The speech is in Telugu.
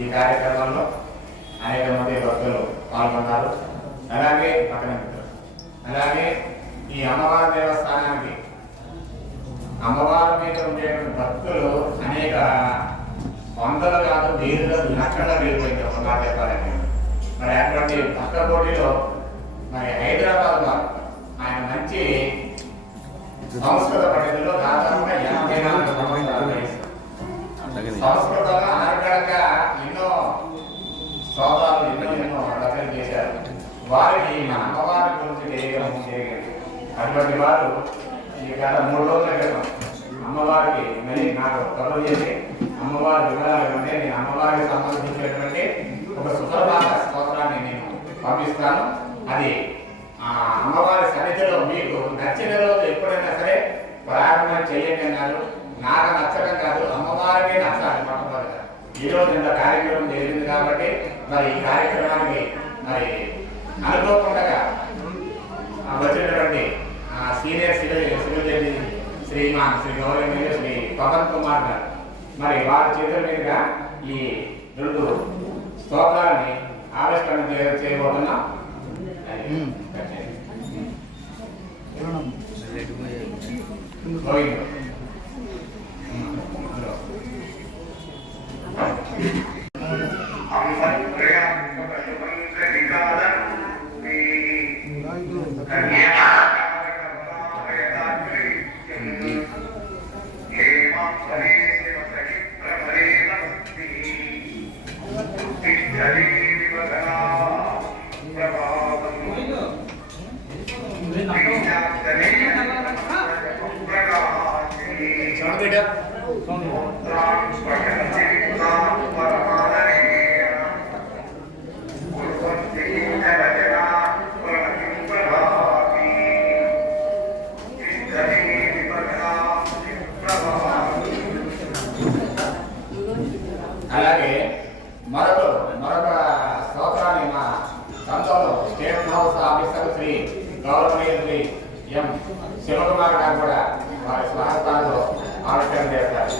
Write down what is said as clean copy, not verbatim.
ఈ కార్యక్రమంలో అనేక మంది భక్తులు పాల్గొన్నారు. అలాగే పక్కన మిత్రులు, అలాగే ఈ అమ్మవారి దేవస్థానానికి అమ్మవారి మీద ఉండేటువంటి భక్తులు అనేక వందలు కాదు, వేలు లక్షల వేలుపోయింది ఒక చెప్పాలంటే. మరి అటువంటి పక్క పోటీలో మరి హైదరాబాద్ వారు ఆయన మంచి సంస్కృత పండితుల్లో దాదాపుగా 84 సంవత్సరాలు సంస్కృతంలో అనర్గళంగా ఎన్నో స్తోత్రాలు ఎన్నో రచన చేశారు. వారికి మన అమ్మవారి గురించి తెలియగలిగింది. అటువంటి వారు ఈ గత 3 రోజుల క్రితం అమ్మవారికి మళ్ళీ నాకు కబురు చేసి అమ్మవారి వివరాలు ఏమంటే నేను అమ్మవారికి సంబంధించినటువంటి ఒక సుప్రభాత స్తోత్రాన్ని నేను పంపిస్తాను. అది అమ్మవారి సన్నిధిలో మీకు నచ్చిన రోజు ఎప్పుడైనా సరే ప్రారంభం చేయండి అన్నారు. నాకు నచ్చడం కాదు, అమ్మవారికే నచ్చాలి మొట్టమొదటిగా. ఈరోజు ఇంత కార్యక్రమం జరిగింది కాబట్టి మరి ఈ కార్యక్రమానికి మరి అనుకోకుండా వచ్చినటువంటి సీనియర్ సివిల్ జడ్జి శ్రీ గౌరవనీయులు శ్రీ పవన్ కుమార్ గారు మరి వారి చేతుల మీదుగా ఈ 2 స్తోత్రాలని ఆవిష్కరణ చేయబోతున్నాం. అలాగే మరొక స్తోత్రాన్ని మా సంస్థలో స్టేట్ హౌస్ ఆఫీసర్ శ్రీ గౌరవనీయులు శ్రీ ఎం శివకుమార్ గారు కూడా వారి స్వహస్తాలతో ఆవిష్కరణ చేస్తారు.